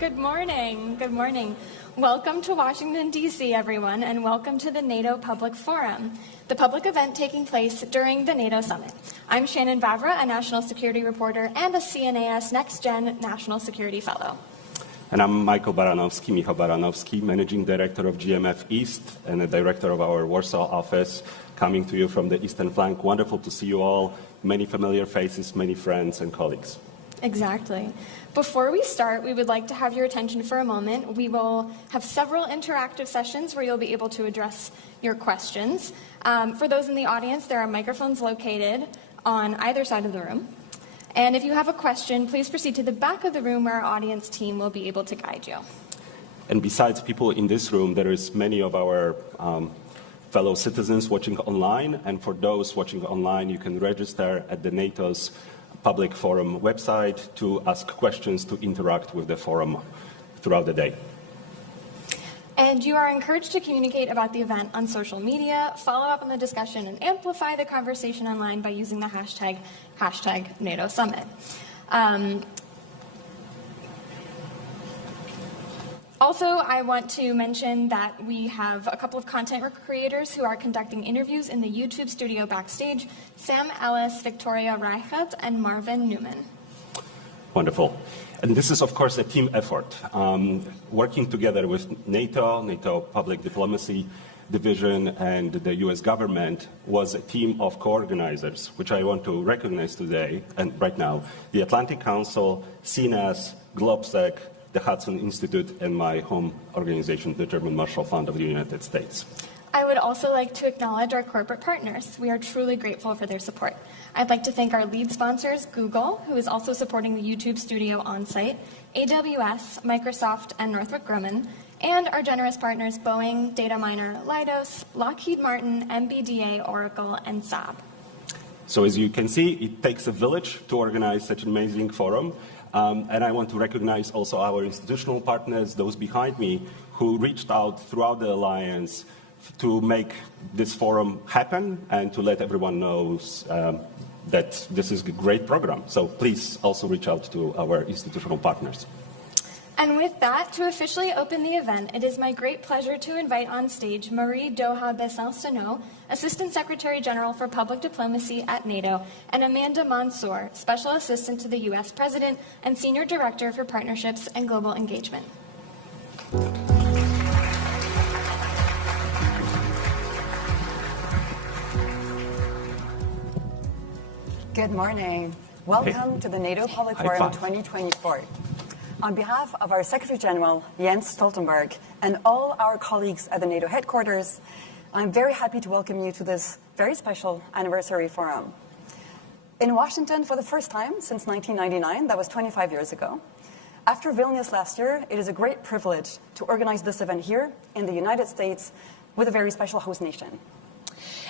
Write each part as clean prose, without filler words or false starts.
Good morning. Good morning. Welcome to Washington, D.C., everyone, and welcome to the NATO Public Forum, the public event taking place during the NATO Summit. I'm Shannon Vavra, a national security reporter and a CNAS Next Gen National Security Fellow. And I'm Michał Baranowski, Managing Director of GMF East and the Director of our Warsaw office, coming to you from the Eastern Flank. Wonderful to see you all. Many familiar faces, many friends and colleagues. Exactly. Before we start, we would like to have your attention for a moment. We will have several interactive sessions where you'll be able to address your questions. For those in the audience, there are microphones located on either side of the room. And if you have a question, please proceed to the back of the room where our audience team will be able to guide you. And besides people in this room, there is many of our fellow citizens watching online. And for those watching online, you can register at the NATO's Public Forum website to ask questions, to interact with the forum throughout the day. And you are encouraged to communicate about the event on social media, follow up on the discussion, and amplify the conversation online by using the hashtag NATO Summit. Also, I want to mention that we have a couple of content creators who are conducting interviews in the YouTube studio backstage, Sam Ellis, Victoria Reichert, and Marvin Newman. Wonderful. And this is, of course, a team effort. Working together with NATO Public Diplomacy Division, and the U.S. government was a team of co-organizers, which I want to recognize today and right now. The Atlantic Council, CNAS, GlobSec, the Hudson Institute, and my home organization, the German Marshall Fund of the United States. I would also like to acknowledge our corporate partners. We are truly grateful for their support. I'd like to thank our lead sponsors, Google, who is also supporting the YouTube studio on-site, AWS, Microsoft, and Northrop Grumman, and our generous partners, Boeing, Dataminer, Leidos, Lockheed Martin, MBDA, Oracle, and Saab. So as you can see, it takes a village to organize such an amazing forum. And I want to recognize also our institutional partners, those behind me, who reached out throughout the alliance to make this forum happen and to let everyone know that this is a great program. So please also reach out to our institutional partners. And with that, to officially open the event, it is my great pleasure to invite on stage Marie Doha Besson-Sano, Assistant Secretary General for Public Diplomacy at NATO, and Amanda Mansour, Special Assistant to the U.S. President and Senior Director for Partnerships and Global Engagement. Good morning. Welcome to the NATO Public Forum 2024. On behalf of our Secretary General, Jens Stoltenberg, and all our colleagues at the NATO headquarters, I'm very happy to welcome you to this very special anniversary forum. In Washington for the first time since 1999, that was 25 years ago. After Vilnius last year, it is a great privilege to organize this event here in the United States with a very special host nation.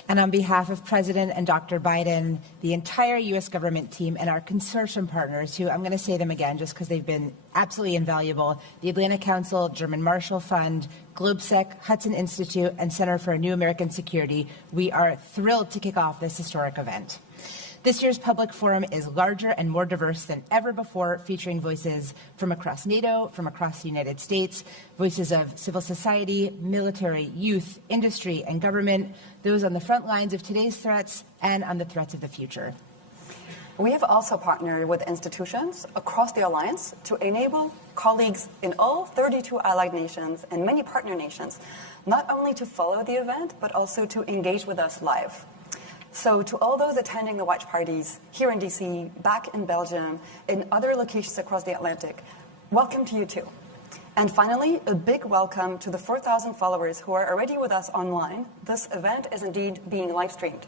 And on behalf of President and Dr. Biden, the entire U.S. government team, and our consortium partners, who I'm going to say them again just because they've been absolutely invaluable, the Atlantic Council, German Marshall Fund, GlobSec, Hudson Institute, and Center for New American Security, we are thrilled to kick off this historic event. This year's public forum is larger and more diverse than ever before, featuring voices from across NATO, from across the United States, voices of civil society, military, youth, industry, and government, those on the front lines of today's threats and on the threats of the future. We have also partnered with institutions across the alliance to enable colleagues in all 32 allied nations and many partner nations, not only to follow the event, but also to engage with us live. So to all those attending the watch parties here in DC, back in Belgium, in other locations across the Atlantic, welcome to you too. And finally, a big welcome to the 4,000 followers who are already with us online. This event is indeed being live streamed.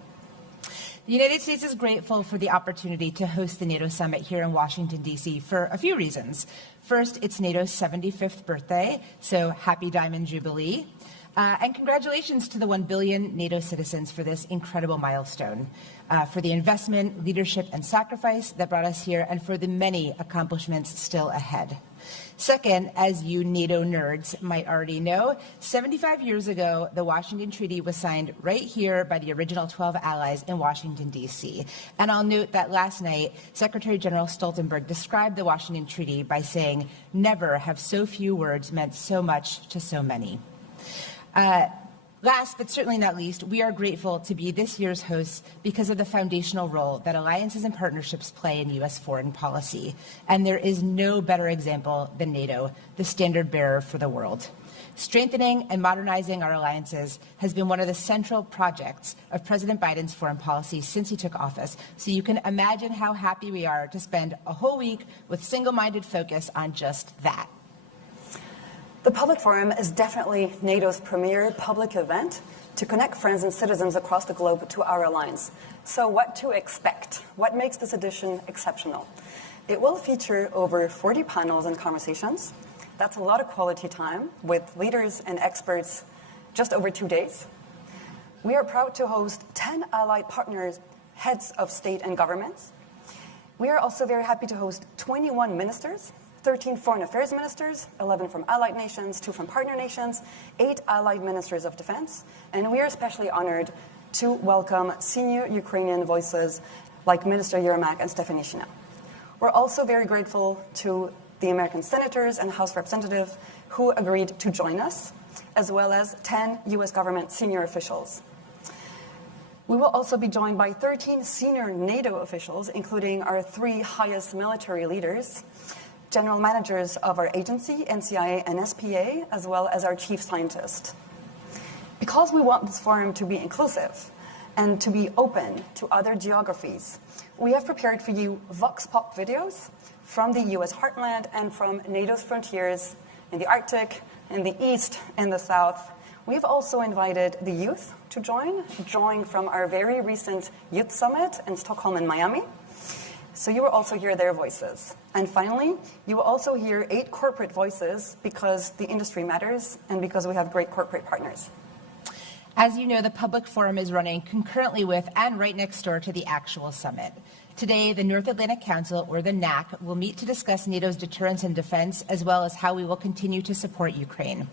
The United States is grateful for the opportunity to host the NATO Summit here in Washington, D.C. for a few reasons. First, it's NATO's 75th birthday, so happy Diamond Jubilee. And congratulations to the 1 billion NATO citizens for this incredible milestone, for the investment, leadership, and sacrifice that brought us here, and for the many accomplishments still ahead. Second, as you NATO nerds might already know, 75 years ago, the Washington Treaty was signed right here by the original 12 allies in Washington, D.C. And I'll note that last night, Secretary General Stoltenberg described the Washington Treaty by saying, "Never have so few words meant so much to so many." Last, but certainly not least, we are grateful to be this year's hosts because of the foundational role that alliances and partnerships play in U.S. foreign policy. And there is no better example than NATO, the standard bearer for the world. Strengthening and modernizing our alliances has been one of the central projects of President Biden's foreign policy since he took office. So you can imagine how happy we are to spend a whole week with single-minded focus on just that. The Public Forum is definitely NATO's premier public event to connect friends and citizens across the globe to our alliance. So what to expect? What makes this edition exceptional? It will feature over 40 panels and conversations. That's a lot of quality time with leaders and experts just over 2 days. We are proud to host 10 allied partners, heads of state and governments. We are also very happy to host 21 ministers, 13 foreign affairs ministers, 11 from allied nations, 2 from partner nations, 8 allied ministers of defense, and we are especially honored to welcome senior Ukrainian voices like Minister Yermak and Stefanishina. We're also very grateful to the American senators and House representatives who agreed to join us, as well as 10 U.S. government senior officials. We will also be joined by 13 senior NATO officials, including our 3 highest military leaders, general managers of our agency, NCIA and SPA, as well as our chief scientist. Because we want this forum to be inclusive and to be open to other geographies, we have prepared for you Vox Pop videos from the U.S. heartland and from NATO's frontiers in the Arctic, in the East, and the South. We've also invited the youth to join from our very recent Youth Summit in Stockholm and Miami. So you will also hear their voices. And finally, you will also hear 8 corporate voices because the industry matters and because we have great corporate partners. As you know, the Public Forum is running concurrently with and right next door to the actual summit. Today, the North Atlantic Council, or the NAC, will meet to discuss NATO's deterrence and defense, as well as how we will continue to support Ukraine.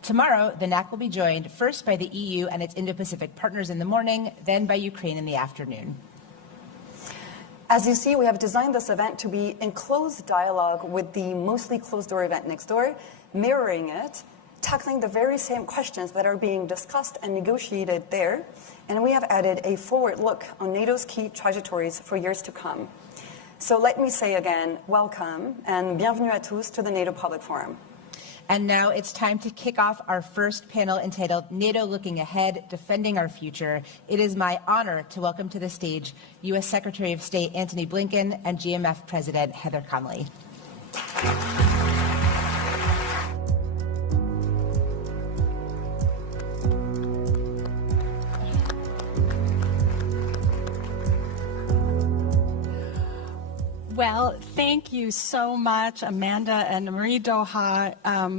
Tomorrow, the NAC will be joined first by the EU and its Indo-Pacific partners in the morning, then by Ukraine in the afternoon. As you see, we have designed this event to be in close dialogue with the mostly closed-door event next door, mirroring it, tackling the very same questions that are being discussed and negotiated there, and we have added a forward look on NATO's key trajectories for years to come. So let me say again, welcome and bienvenue à tous to the NATO Public Forum. And now it's time to kick off our first panel entitled NATO Looking Ahead, Defending Our Future. It is my honor to welcome to the stage U.S. Secretary of State Antony Blinken and GMF President Heather Conley. Well, thank you so much, Amanda and Marie Doha.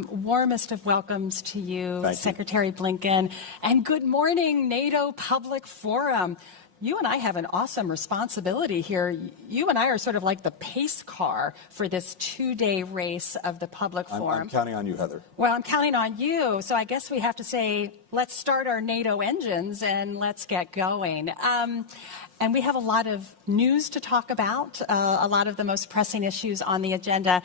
Warmest of welcomes to you, Secretary Blinken. And good morning, NATO Public Forum. You and I have an awesome responsibility here. You and I are sort of like the pace car for this 2-day race of the Public Forum. I'm counting on you, Heather. Well, I'm counting on you. So I guess we have to say, let's start our NATO engines and let's get going. And we have a lot of news to talk about, a lot of the most pressing issues on the agenda.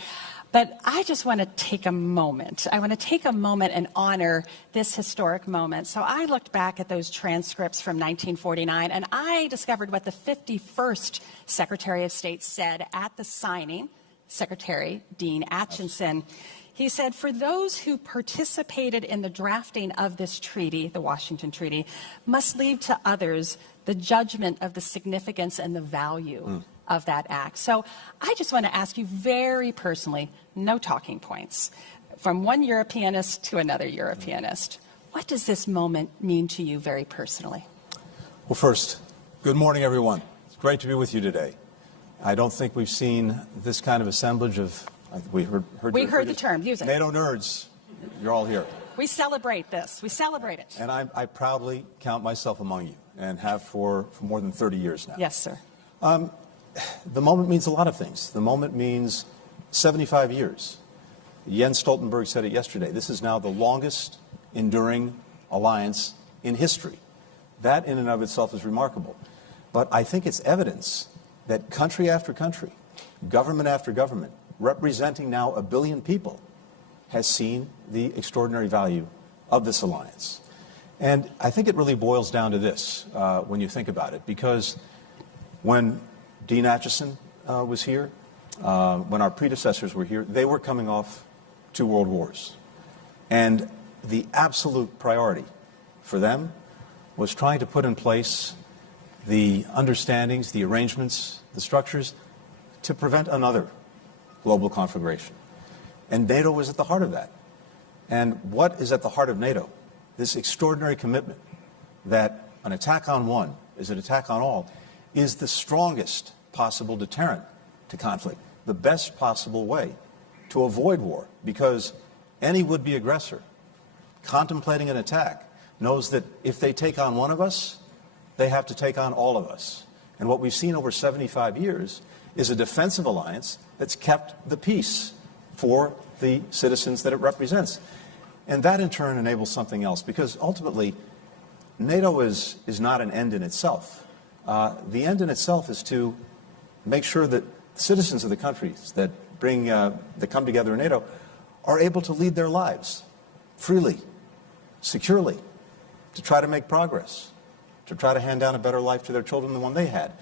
But I just want to take a moment. I want to take a moment and honor this historic moment. So I looked back at those transcripts from 1949, and I discovered what the 51st Secretary of State said at the signing, Secretary Dean Acheson. He said, for those who participated in the drafting of this treaty, the Washington Treaty, must leave to others the judgment of the significance and the value of that act. So I just want to ask you very personally, no talking points, from one Europeanist to another Europeanist. What does this moment mean to you very personally? Well, first, good morning, everyone. It's great to be with you today. I don't think we've seen this kind of assemblage of, we heard the term, use it. NATO nerds. You're all here. We celebrate this. We celebrate it. And I proudly count myself among you, and have for more than 30 years now. Yes, sir. The moment means a lot of things. The moment means 75 years. Jens Stoltenberg said it yesterday. This is now the longest enduring alliance in history. That in and of itself is remarkable. But I think it's evidence that country after country, government after government, representing now 1 billion people, has seen the extraordinary value of this alliance. And I think it really boils down to this when you think about it, because when Dean Acheson was here, when our predecessors were here, they were coming off 2 world wars. And the absolute priority for them was trying to put in place the understandings, the arrangements, the structures to prevent another global conflagration. And NATO was at the heart of that. And what is at the heart of NATO? This extraordinary commitment that an attack on one is an attack on all is the strongest possible deterrent to conflict, the best possible way to avoid war, because any would-be aggressor contemplating an attack knows that if they take on one of us, they have to take on all of us. And what we've seen over 75 years is a defensive alliance that's kept the peace for the citizens that it represents. And that in turn enables something else, because ultimately NATO is not an end in itself. The end in itself is to make sure that citizens of the countries that come together in NATO are able to lead their lives freely, securely, to try to make progress, to try to hand down a better life to their children than the one they had.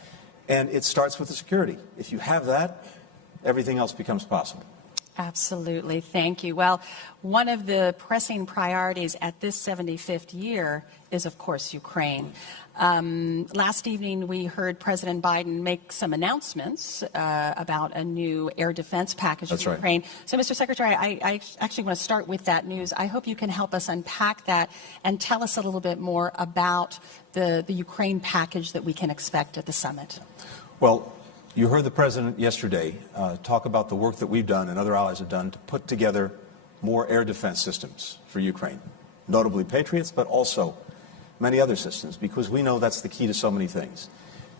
And it starts with the security. If you have that, everything else becomes possible. Absolutely. Thank you. Well, one of the pressing priorities at this 75th year is, of course, Ukraine. Last evening, we heard President Biden make some announcements about a new air defense package for Ukraine. So, Mr. Secretary, I actually want to start with that news. I hope you can help us unpack that and tell us a little bit more about the Ukraine package that we can expect at the summit. Well, you heard the President yesterday talk about the work that we've done and other allies have done to put together more air defense systems for Ukraine, notably Patriots, but also many other systems, because we know that's the key to so many things.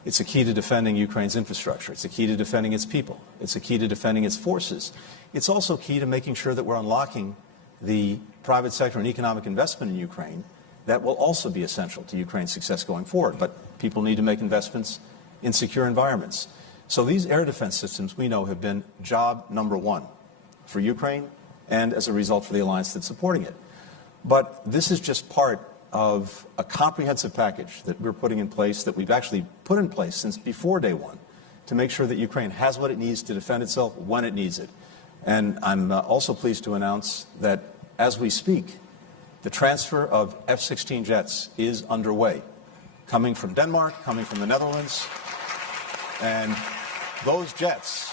It's a key to defending Ukraine's infrastructure. It's a key to defending its people. It's a key to defending its forces. It's also key to making sure that we're unlocking the private sector and economic investment in Ukraine that will also be essential to Ukraine's success going forward. But people need to make investments in secure environments. So these air defense systems, we know, have been job number one for Ukraine and, as a result, for the alliance that's supporting it. But this is just part of a comprehensive package that we're putting in place, that we've actually put in place since before day one, to make sure that Ukraine has what it needs to defend itself when it needs it. And I'm also pleased to announce that, as we speak, the transfer of F-16 jets is underway, coming from Denmark, coming from the Netherlands. And those jets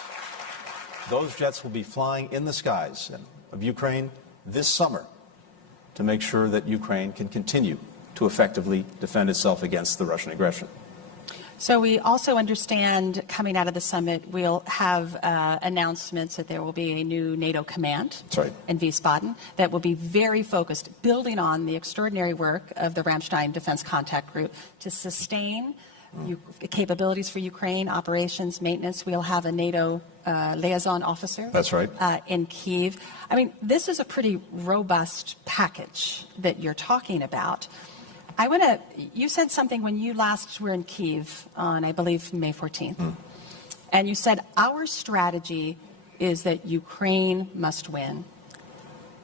will be flying in the skies of Ukraine this summer to make sure that Ukraine can continue to effectively defend itself against the Russian aggression. So we also understand, coming out of the summit, we'll have announcements that there will be a new NATO command in Wiesbaden that will be very focused, building on the extraordinary work of the Ramstein Defense Contact Group to sustain capabilities for Ukraine, operations, maintenance. We'll have a NATO liaison officer. That's right. In Kyiv. I mean, this is a pretty robust package that you're talking about. You said something when you last were in Kyiv on, I believe, May 14th. And you said, our strategy is that Ukraine must win.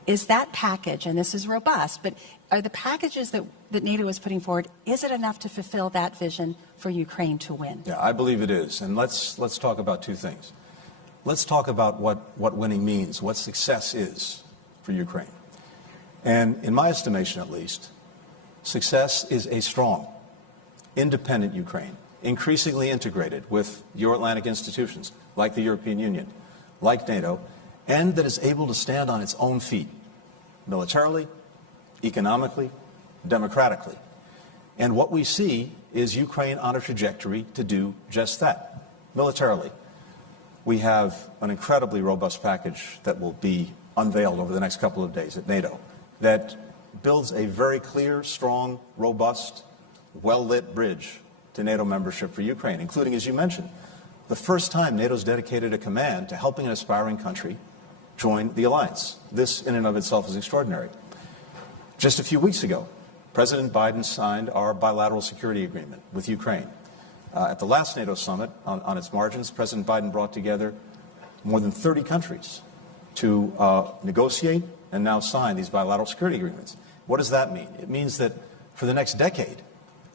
Is that package, and this is robust, but are the packages that NATO is putting forward, is it enough to fulfill that vision for Ukraine to win? Yeah, I believe it is. And let's talk about two things. Let's talk about what winning means, what success is for Ukraine. And in my estimation, at least, success is a strong, independent Ukraine, increasingly integrated with Euro-Atlantic institutions like the European Union, like NATO, and that is able to stand on its own feet, militarily, economically, democratically. And what we see is Ukraine on a trajectory to do just that. Militarily, we have an incredibly robust package that will be unveiled over the next couple of days at NATO that builds a very clear, strong, robust, well-lit bridge to NATO membership for Ukraine, including, as you mentioned, the first time NATO's dedicated a command to helping an aspiring country join the alliance. This, in and of itself, is extraordinary. Just a few weeks ago, President Biden signed our bilateral security agreement with Ukraine. At the last NATO summit, on its margins, President Biden brought together more than 30 countries to negotiate and now sign these bilateral security agreements. What does that mean? It means that for the next decade,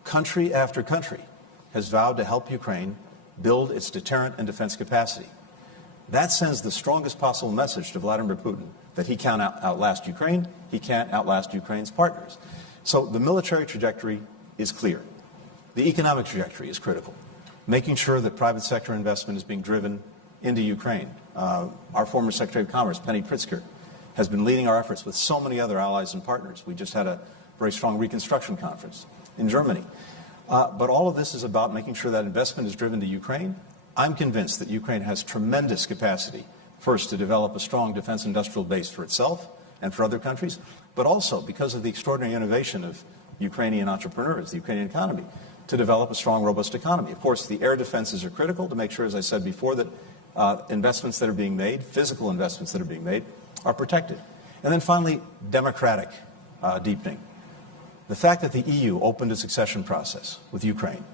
country after country has vowed to help Ukraine build its deterrent and defense capacity. That sends the strongest possible message to Vladimir Putin that he can't outlast Ukraine, he can't outlast Ukraine's partners. So the military trajectory is clear. The economic trajectory is critical. Making sure that private sector investment is being driven into Ukraine. Our former Secretary of Commerce, Penny Pritzker, has been leading our efforts with so many other allies and partners. We just had a very strong reconstruction conference in Germany. But all of this is about making sure that investment is driven to Ukraine. I'm convinced that Ukraine has tremendous capacity, first, to develop a strong defense industrial base for itself and for other countries, but also because of the extraordinary innovation of Ukrainian entrepreneurs, the Ukrainian economy, to develop a strong, robust economy. Of course, the air defenses are critical to make sure, as I said before, that investments that are being made, physical investments that are being made, are protected. And then finally, democratic deepening. The fact that the EU opened a succession process with Ukraine,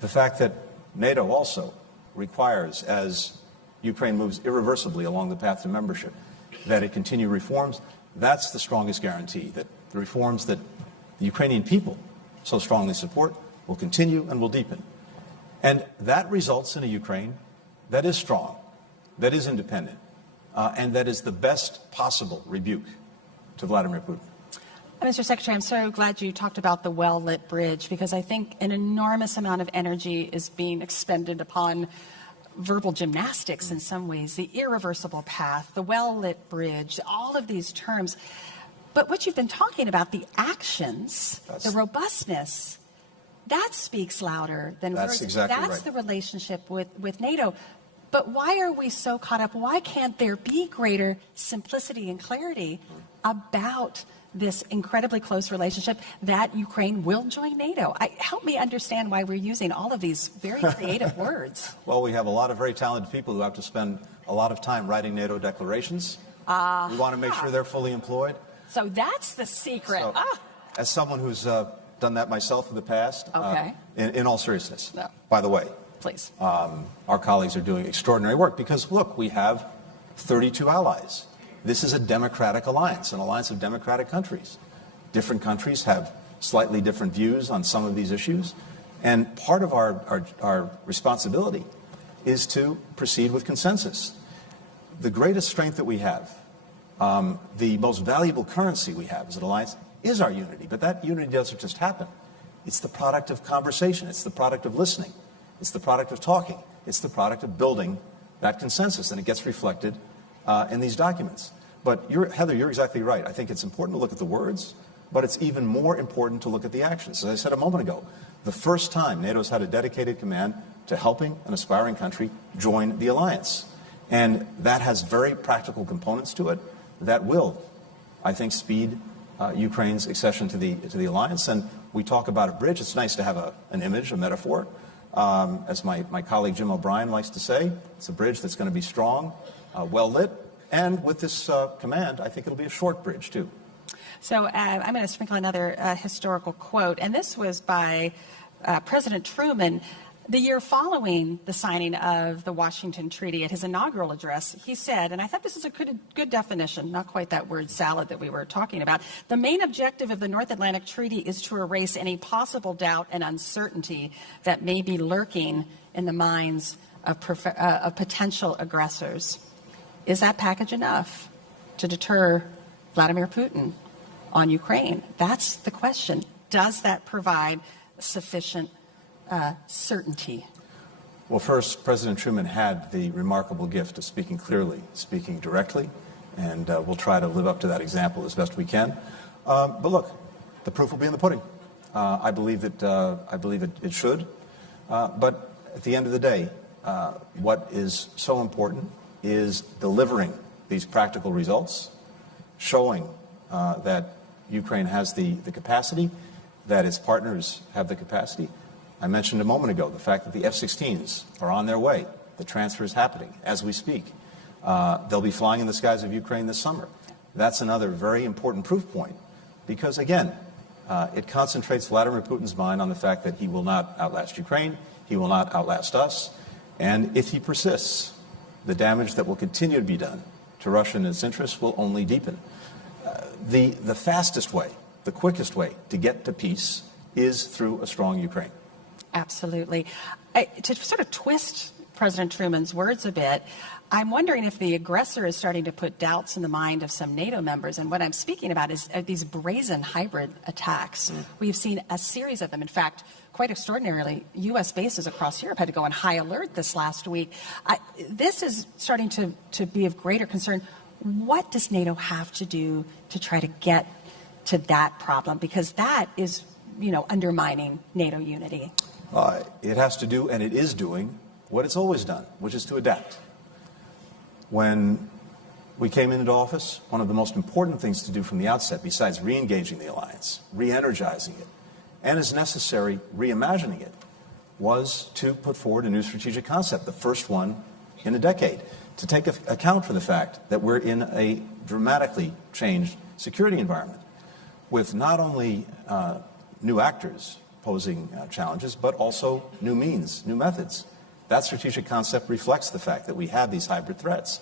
the fact that NATO also requires, as Ukraine moves irreversibly along the path to membership, that it continue reforms, that's the strongest guarantee that the reforms that the Ukrainian people so strongly support will continue and will deepen. And that results in a Ukraine that is strong, that is independent, and that is the best possible rebuke to Vladimir Putin. Mr. Secretary, I'm so glad you talked about the well-lit bridge, because I think an enormous amount of energy is being expended upon verbal gymnastics in some ways, the irreversible path, the well-lit bridge, all of these terms. But what you've been talking about, the actions, the robustness, that speaks louder than words. Exactly That's right. the relationship with NATO. But why are we so caught up? Why can't there be greater simplicity and clarity about this incredibly close relationship that Ukraine will join NATO? Help me understand why we're using all of these very creative words. Well, we have a lot of very talented people who have to spend a lot of time writing NATO declarations. We want to make sure they're fully employed. So that's the secret. So, as someone who's done that myself in the past, in all seriousness, by the way, please. Our colleagues are doing extraordinary work because, look, we have 32 allies. This is a democratic alliance, an alliance of democratic countries. Different countries have slightly different views on some of these issues. And part of our responsibility is to proceed with consensus. The greatest strength that we have, the most valuable currency we have as an alliance, is our unity. But that unity doesn't just happen. It's the product of conversation. It's the product of listening. It's the product of talking. It's the product of building that consensus. And it gets reflected in these documents. But Heather, you're exactly right. I think it's important to look at the words, but it's even more important to look at the actions. As I said a moment ago, the first time NATO's had a dedicated command to helping an aspiring country join the alliance. And that has very practical components to it that will, I think, speed Ukraine's accession to the alliance. And we talk about a bridge. It's nice to have an image, a metaphor. As my colleague Jim O'Brien likes to say, it's a bridge that's going to be strong, well-lit. And with this command, I think it'll be a short bridge, too. So I'm going to sprinkle another historical quote. And this was by President Truman the year following the signing of the Washington Treaty. At his inaugural address, he said, and I thought this is a good definition, not quite that word salad that we were talking about, the main objective of the North Atlantic Treaty is to erase any possible doubt and uncertainty that may be lurking in the minds of potential aggressors. Is that package enough to deter Vladimir Putin on Ukraine? That's the question. Does that provide sufficient certainty? Well, first, President Truman had the remarkable gift of speaking clearly, speaking directly, and we'll try to live up to that example as best we can. But look, the proof will be in the pudding. I believe it should. But at the end of the day, what is so important is delivering these practical results, showing that Ukraine has the capacity, that its partners have the capacity. I mentioned a moment ago the fact that the F-16s are on their way. The transfer is happening as we speak. They'll be flying in the skies of Ukraine this summer. That's another very important proof point because, again, it concentrates Vladimir Putin's mind on the fact that he will not outlast Ukraine, he will not outlast us, and if he persists, the damage that will continue to be done to Russia and its interests will only deepen. The fastest way, the quickest way to get to peace is through a strong Ukraine. Absolutely. To sort of twist President Truman's words a bit, I'm wondering if the aggressor is starting to put doubts in the mind of some NATO members. And what I'm speaking about is these brazen hybrid attacks. We've seen a series of them. In fact, quite extraordinarily, U.S. bases across Europe had to go on high alert this last week. This is starting to be of greater concern. What does NATO have to do to try to get to that problem? Because that is, undermining NATO unity. It has to do, and it is doing, what it's always done, which is to adapt. When we came into office, one of the most important things to do from the outset, besides re-engaging the alliance, re-energizing it, and as necessary, reimagining it, was to put forward a new strategic concept, the first one in a decade, to take account for the fact that we're in a dramatically changed security environment with not only new actors posing challenges, but also new means, new methods. That strategic concept reflects the fact that we have these hybrid threats.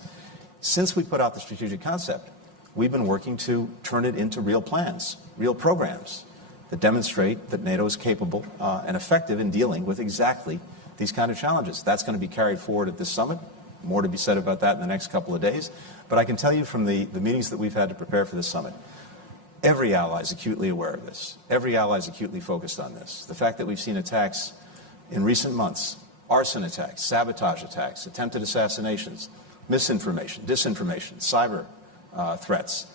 Since we put out the strategic concept, we've been working to turn it into real plans, real programs that demonstrate that NATO is capable and effective in dealing with exactly these kind of challenges. That's going to be carried forward at this summit. More to be said about that in the next couple of days. But I can tell you from the meetings that we've had to prepare for this summit, every ally is acutely aware of this. Every ally is acutely focused on this. The fact that we've seen attacks in recent months, arson attacks, sabotage attacks, attempted assassinations, misinformation, disinformation, cyber threats.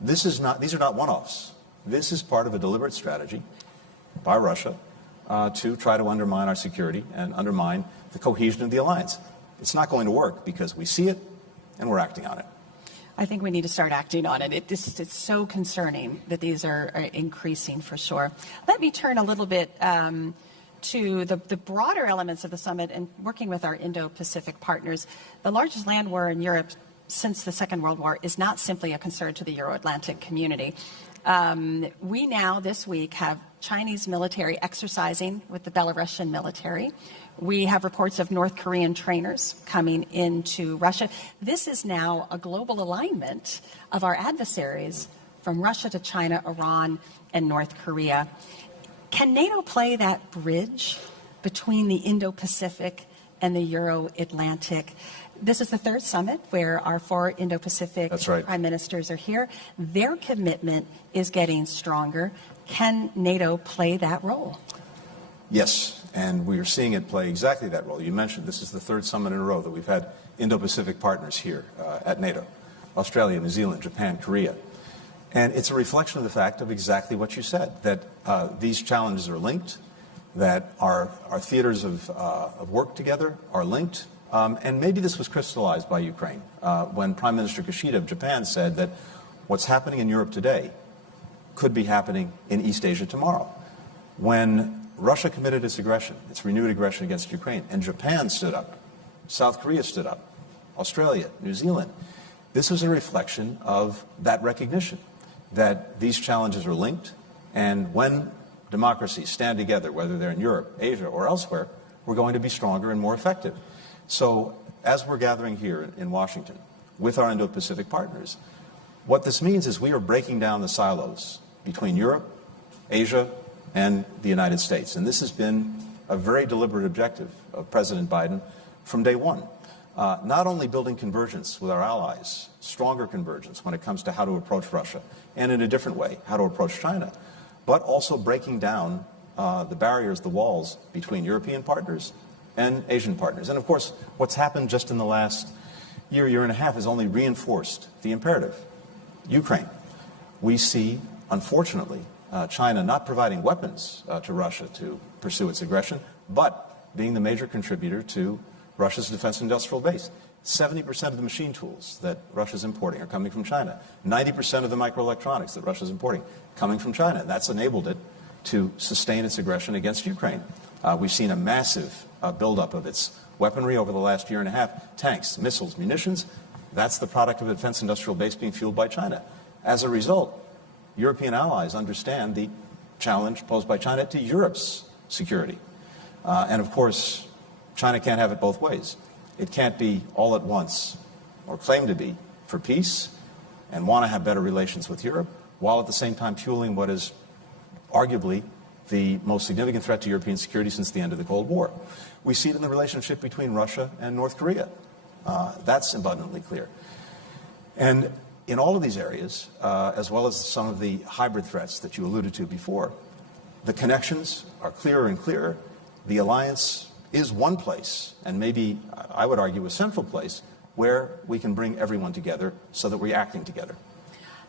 These are not one-offs. This is part of a deliberate strategy by Russia to try to undermine our security and undermine the cohesion of the alliance. It's not going to work because we see it and we're acting on it. I think we need to start acting on it. It's so concerning that these are increasing for sure. Let me turn a little bit to the broader elements of the summit and working with our Indo-Pacific partners. The largest land war in Europe since the Second World War is not simply a concern to the Euro-Atlantic community. We now, this week, have Chinese military exercising with the Belarusian military. We have reports of North Korean trainers coming into Russia. This is now a global alignment of our adversaries from Russia to China, Iran, and North Korea. Can NATO play that bridge between the Indo-Pacific and the Euro-Atlantic? This is the third summit where our 4 Indo-Pacific prime ministers are here. Their commitment is getting stronger. Can NATO play that role? Yes, and we are seeing it play exactly that role. You mentioned this is the third summit in a row that we've had Indo-Pacific partners here at NATO. Australia, New Zealand, Japan, Korea. And it's a reflection of the fact of exactly what you said, that these challenges are linked, that our theaters of work together are linked. And maybe this was crystallized by Ukraine when Prime Minister Kishida of Japan said that what's happening in Europe today could be happening in East Asia tomorrow. When Russia committed its aggression, its renewed aggression against Ukraine, and Japan stood up, South Korea stood up, Australia, New Zealand, this was a reflection of that recognition that these challenges are linked, and when democracies stand together, whether they're in Europe, Asia, or elsewhere, we're going to be stronger and more effective. So as we're gathering here in Washington with our Indo-Pacific partners, what this means is we are breaking down the silos between Europe, Asia, and the United States. And this has been a very deliberate objective of President Biden from day one. Not only building convergence with our allies, stronger convergence when it comes to how to approach Russia, and in a different way, how to approach China, but also breaking down the barriers, the walls between European partners and Asian partners. And of course, what's happened just in the last year and a half has only reinforced the imperative. Ukraine. We see, unfortunately, China not providing weapons to Russia to pursue its aggression, but being the major contributor to Russia's defense industrial base. 70% of the machine tools that Russia's importing are coming from China. 90% of the microelectronics that Russia's importing coming from China. That's enabled it to sustain its aggression against Ukraine. We've seen a massive buildup of its weaponry over the last year and a half. Tanks, missiles, munitions. That's the product of a defense industrial base being fueled by China. As a result, European allies understand the challenge posed by China to Europe's security. And of course, China can't have it both ways. It can't be all at once, or claim to be, for peace and want to have better relations with Europe, while at the same time fueling what is arguably the most significant threat to European security since the end of the Cold War. We see it in the relationship between Russia and North Korea. That's abundantly clear. And in all of these areas, as well as some of the hybrid threats that you alluded to before, the connections are clearer and clearer. The alliance is one place, and maybe, I would argue, a central place, where we can bring everyone together so that we're acting together.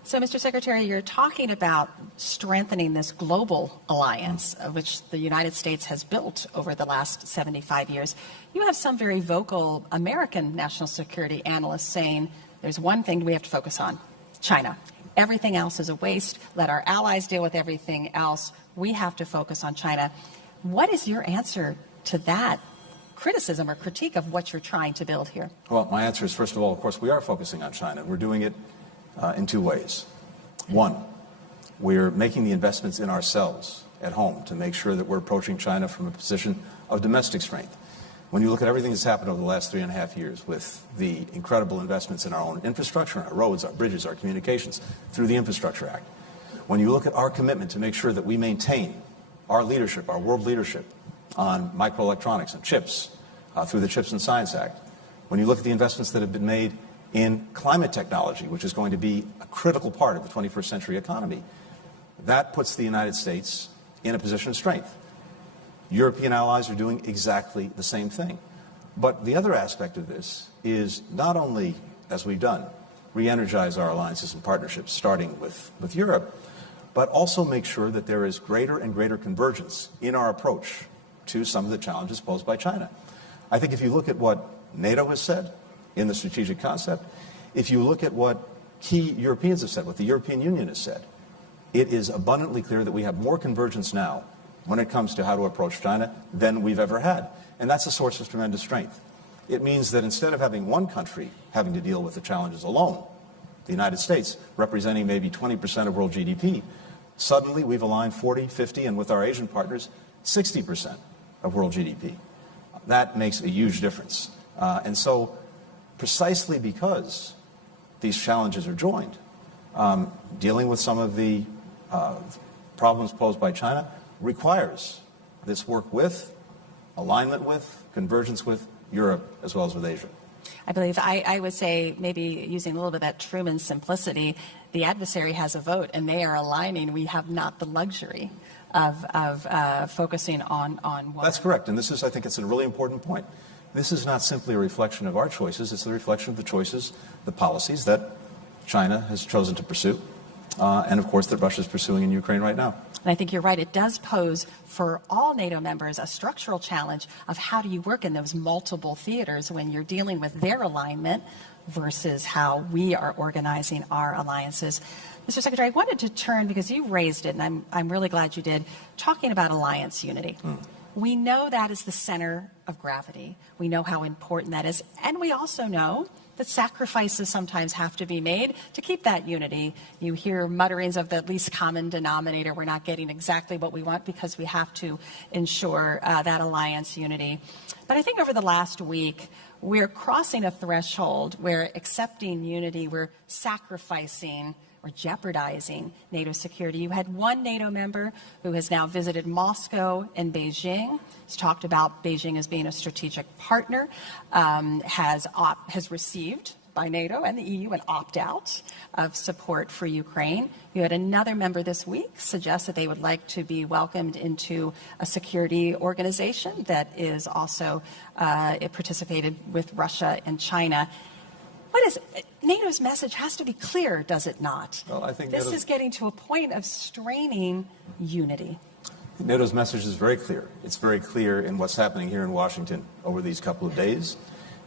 So, Mr. Secretary, you're talking about strengthening this global alliance, which the United States has built over the last 75 years. You have some very vocal American national security analysts saying there's one thing we have to focus on: China. Everything else is a waste. Let our allies deal with everything else. We have to focus on China. What is your answer to that criticism or critique of what you're trying to build here? Well, my answer is, first of all, of course, we are focusing on China. We're doing it in two ways. One, we're making the investments in ourselves at home to make sure that we're approaching China from a position of domestic strength. When you look at everything that's happened over the last 3.5 years with the incredible investments in our own infrastructure, our roads, our bridges, our communications, through the Infrastructure Act, when you look at our commitment to make sure that we maintain our leadership, our world leadership on microelectronics and chips through the Chips and Science Act, when you look at the investments that have been made in climate technology, which is going to be a critical part of the 21st century economy, that puts the United States in a position of strength. European allies are doing exactly the same thing. But the other aspect of this is not only, as we've done, re-energize our alliances and partnerships, starting with Europe, but also make sure that there is greater and greater convergence in our approach to some of the challenges posed by China. I think if you look at what NATO has said in the strategic concept, if you look at what key Europeans have said, what the European Union has said, it is abundantly clear that we have more convergence now when it comes to how to approach China than we've ever had. And that's a source of tremendous strength. It means that instead of having one country having to deal with the challenges alone, the United States representing maybe 20% of world GDP, suddenly we've aligned 40, 50, and with our Asian partners, 60% of world GDP. That makes a huge difference. And so precisely because these challenges are joined, dealing with some of the problems posed by China requires this work with, alignment with, convergence with Europe as well as with Asia. I believe I would say, maybe using a little bit of that Truman simplicity, the adversary has a vote and they are aligning. We have not the luxury of focusing on one. That's correct. And this is, I think it's a really important point. This is not simply a reflection of our choices. It's a reflection of the choices, the policies that China has chosen to pursue, and of course that Russia is pursuing in Ukraine right now. And I think you're right. It does pose for all NATO members a structural challenge of how do you work in those multiple theaters when you're dealing with their alignment versus how we are organizing our alliances. Mr. Secretary, I wanted to turn, because you raised it, and I'm really glad you did, talking about alliance unity. We know that is the center of gravity. We know how important that is. And we also know that sacrifices sometimes have to be made to keep that unity. You hear mutterings of the least common denominator. We're not getting exactly what we want because we have to ensure that alliance unity. But I think over the last week, we're crossing a threshold where accepting unity, we're sacrificing or jeopardizing NATO security. You had one NATO member who has now visited Moscow and Beijing. He's talked about Beijing as being a strategic partner, has received by NATO and the EU an opt-out of support for Ukraine. You had another member this week suggest that they would like to be welcomed into a security organization that is also it participated with Russia and China. NATO's message has to be clear, does it not? Well, I think this is getting to a point of straining unity. NATO's message is very clear. It's very clear in what's happening here in Washington over these couple of days.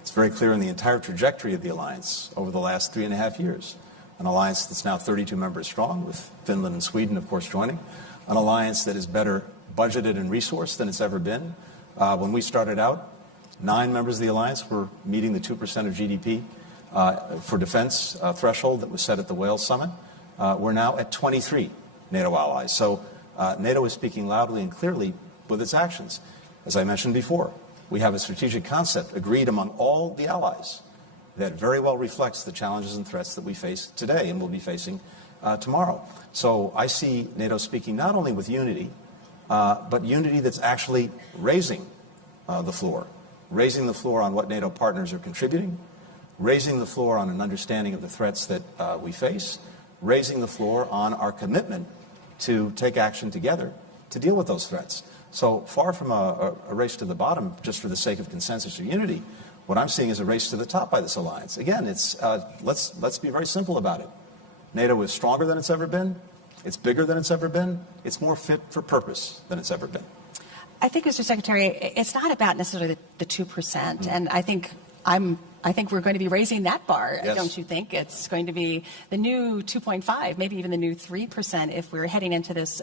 It's very clear in the entire trajectory of the alliance over the last 3.5 years. An alliance that's now 32 members strong, with Finland and Sweden, of course, joining. An alliance that is better budgeted and resourced than it's ever been. When we started out, 9 members of the alliance were meeting the 2% of GDP for defense threshold that was set at the Wales summit. We're now at 23 NATO allies. So NATO is speaking loudly and clearly with its actions. As I mentioned before, we have a strategic concept agreed among all the allies that very well reflects the challenges and threats that we face today and will be facing tomorrow. So I see NATO speaking not only with unity, but unity that's actually raising the floor on what NATO partners are contributing, raising the floor on an understanding of the threats that we face, raising the floor on our commitment to take action together to deal with those threats. So far from a race to the bottom just for the sake of consensus or unity, what I'm seeing is a race to the top by this alliance. Again, let's be very simple about it. NATO is stronger than it's ever been. It's bigger than it's ever been. It's more fit for purpose than it's ever been. I think, Mr. Secretary, it's not about necessarily the 2%. And I think we're going to be raising that bar, yes. Don't you think? It's going to be the new 2.5, maybe even the new 3% if we're heading into this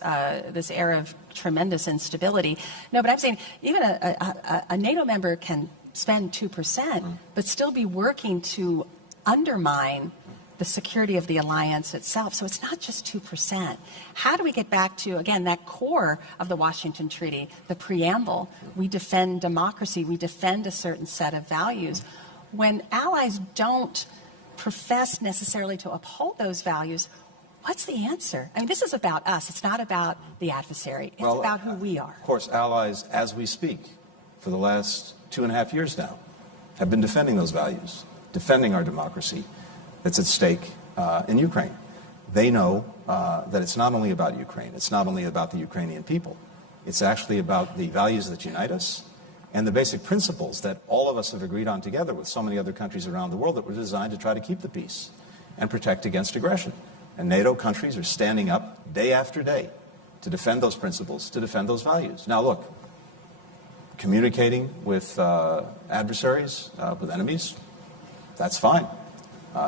era of tremendous instability. No, but I'm saying even a NATO member can spend 2%, but still be working to undermine the security of the alliance itself. So it's not just 2%. How do we get back to, again, that core of the Washington Treaty, the preamble? We defend democracy. We defend a certain set of values. When allies don't profess necessarily to uphold those values, what's the answer? I mean, this is about us. It's not about the adversary. It's about who we are. Of course, allies, as we speak, for the last 2.5 years now, have been defending those values, defending our democracy that's at stake in Ukraine. They know that it's not only about Ukraine. It's not only about the Ukrainian people. It's actually about the values that unite us and the basic principles that all of us have agreed on together with so many other countries around the world that were designed to try to keep the peace and protect against aggression. And NATO countries are standing up day after day to defend those principles, to defend those values. Now, look, communicating with adversaries, with enemies, that's fine.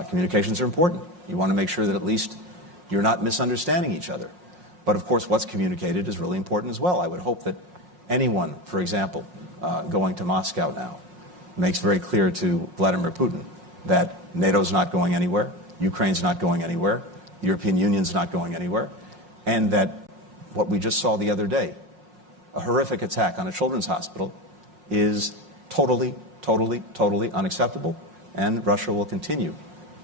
Communications are important. You want to make sure that at least you're not misunderstanding each other. But of course, what's communicated is really important as well. I would hope that anyone, for example, going to Moscow now, makes very clear to Vladimir Putin that NATO's not going anywhere, Ukraine's not going anywhere, the European Union's not going anywhere, and that what we just saw the other day, a horrific attack on a children's hospital, is totally unacceptable, and Russia will continue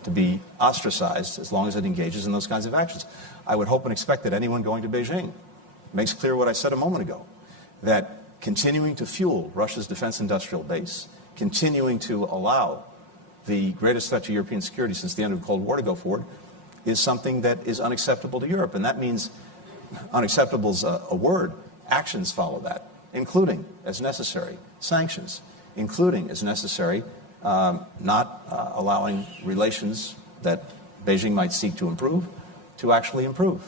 to be ostracized as long as it engages in those kinds of actions. I would hope and expect that anyone going to Beijing makes clear what I said a moment ago, that continuing to fuel Russia's defense industrial base, continuing to allow the greatest threat to European security since the end of the Cold War to go forward, is something that is unacceptable to Europe. And that means unacceptable is a word. Actions follow that, including, as necessary, sanctions, including, as necessary, not allowing relations that Beijing might seek to improve to actually improve.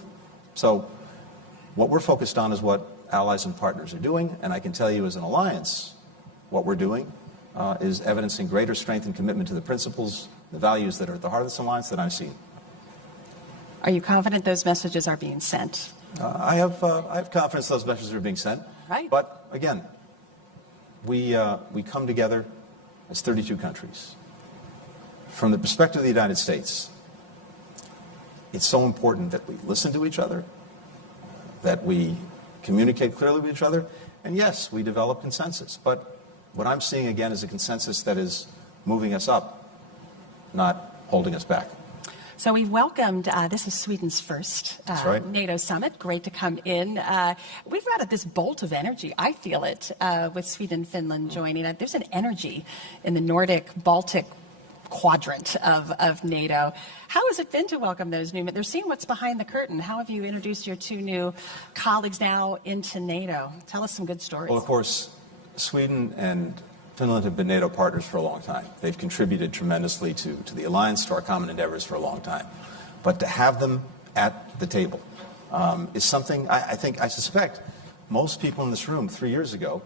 So what we're focused on is what allies and partners are doing, and I can tell you as an alliance, what we're doing is evidencing greater strength and commitment to the principles, the values that are at the heart of this alliance that I've seen. Are you confident those messages are being sent? I have confidence those messages are being sent. Right. But again, we come together as 32 countries. From the perspective of the United States, it's so important that we listen to each other, that we communicate clearly with each other, and yes, we develop consensus. But what I'm seeing again is a consensus that is moving us up, not holding us back. So we welcomed, this is Sweden's first right. NATO summit. Great to come in. We've got this bolt of energy. I feel it with Sweden and Finland joining. There's an energy in the Nordic-Baltic quadrant of NATO. How has it been to welcome those new men? They're seeing what's behind the curtain. How have you introduced your two new colleagues now into NATO? Tell us some good stories. Well, of course, Sweden and Finland have been NATO partners for a long time. They've contributed tremendously to the alliance, to our common endeavors for a long time. But to have them at the table is something I suspect most people in this room 3 years ago,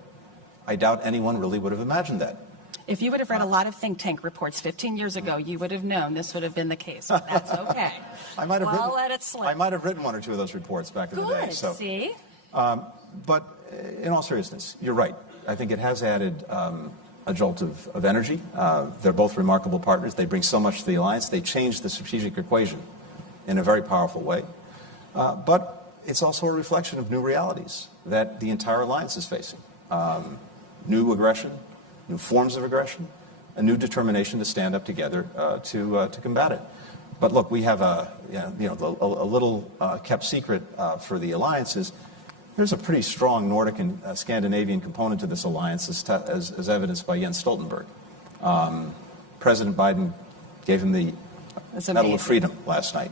I doubt anyone really would have imagined that. If you would have read a lot of think tank reports 15 years ago, you would have known this would have been the case. But that's okay. I might have I'll let it slip. I might have written one or two of those reports back in the day. Good, So, see? but in all seriousness, you're right. I think it has added a jolt of energy. They're both remarkable partners. They bring so much to the alliance. They change the strategic equation in a very powerful way. But it's also a reflection of new realities that the entire alliance is facing. New aggression, new forms of aggression, a new determination to stand up together to combat it. But look, we have a little kept secret for the alliance is there's a pretty strong Nordic and Scandinavian component to this alliance, as evidenced by Jens Stoltenberg. President Biden gave him the Medal of Freedom last night.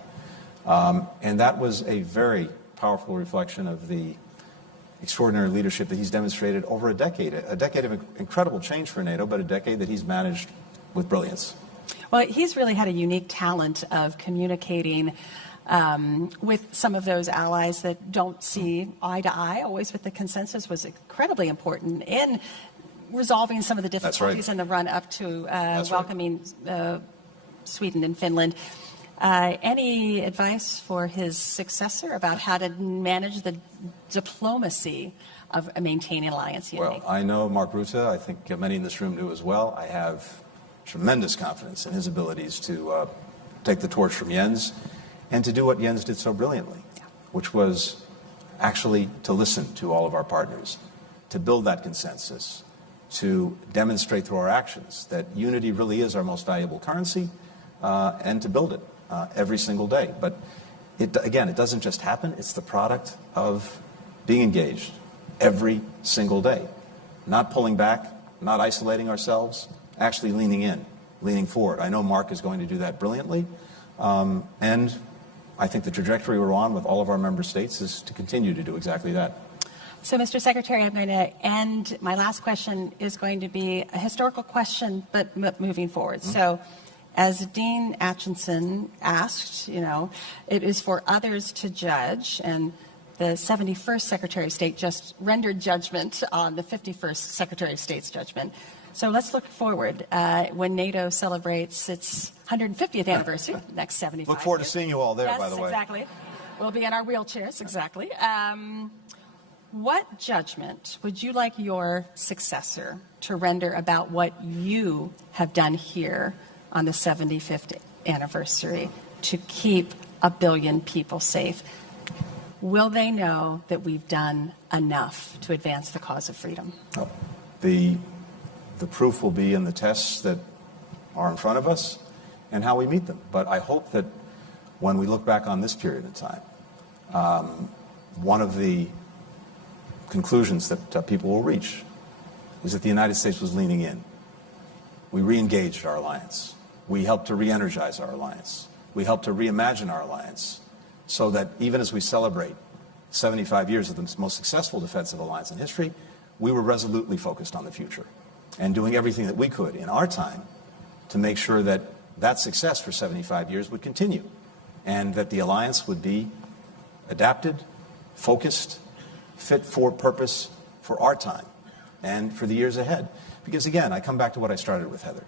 And that was a very powerful reflection of the extraordinary leadership that he's demonstrated over a decade of incredible change for NATO, but a decade that he's managed with brilliance. Well, he's really had a unique talent of communicating with some of those allies that don't see eye to eye. Always with the consensus was incredibly important in resolving some of the difficulties in the run up to welcoming Sweden and Finland. Any advice for his successor about how to manage the diplomacy of maintaining alliance unity? Well, I know Mark Rutte. I think many in this room do as well. I have tremendous confidence in his abilities to take the torch from Jens and to do what Jens did so brilliantly, which was actually to listen to all of our partners, to build that consensus, to demonstrate through our actions that unity really is our most valuable currency, and to build it every single day. But it doesn't just happen. It's the product of being engaged every single day, not pulling back, not isolating ourselves, actually leaning in, leaning forward. I know Mark is going to do that brilliantly, and I think the trajectory we're on with all of our member states is to continue to do exactly that. So, Mr. Secretary, I'm going to end. My last question is going to be a historical question, but moving forward. Mm-hmm. So, as Dean Acheson asked, it is for others to judge, and the 71st Secretary of State just rendered judgment on the 51st Secretary of State's judgment. So let's look forward when NATO celebrates its 150th anniversary, next 75 Look forward years. to seeing you all there, by the way. Yes, exactly. We'll be in our wheelchairs, exactly. What judgment would you like your successor to render about what you have done here on the 75th anniversary to keep 1 billion people safe? Will they know that we've done enough to advance the cause of freedom? Oh, the proof will be in the tests that are in front of us and how we meet them. But I hope that when we look back on this period of time, one of the conclusions that people will reach is that the United States was leaning in. We re-engaged our alliance. We helped to re-energize our alliance. We helped to reimagine our alliance so that even as we celebrate 75 years of the most successful defensive alliance in history, we were resolutely focused on the future and doing everything that we could in our time to make sure that that success for 75 years would continue and that the alliance would be adapted, focused, fit for purpose for our time and for the years ahead. Because again, I come back to what I started with, Heather.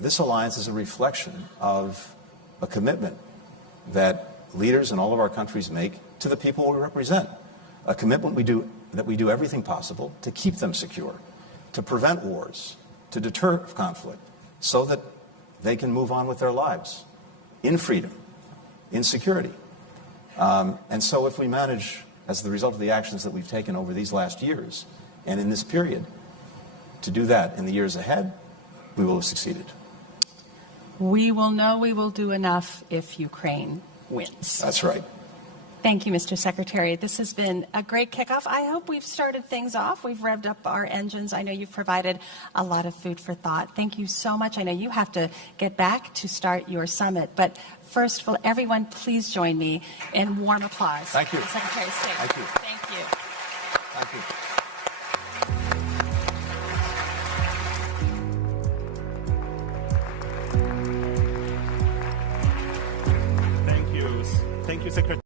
This alliance is a reflection of a commitment that leaders in all of our countries make to the people we represent. A commitment that we do everything possible to keep them secure, to prevent wars, to deter conflict, so that they can move on with their lives in freedom, in security. And so if we manage, as the result of the actions that we've taken over these last years and in this period, to do that in the years ahead, we will have succeeded. We will know we will do enough if Ukraine wins. That's right. Thank you, Mr. Secretary. This has been a great kickoff. I hope we've started things off. We've revved up our engines. I know you've provided a lot of food for thought. Thank you so much. I know you have to get back to start your summit. But first, will everyone please join me in warm applause? Thank you. For the Secretary of State. Thank you. Thank you. Thank you. Thank you, Secretary.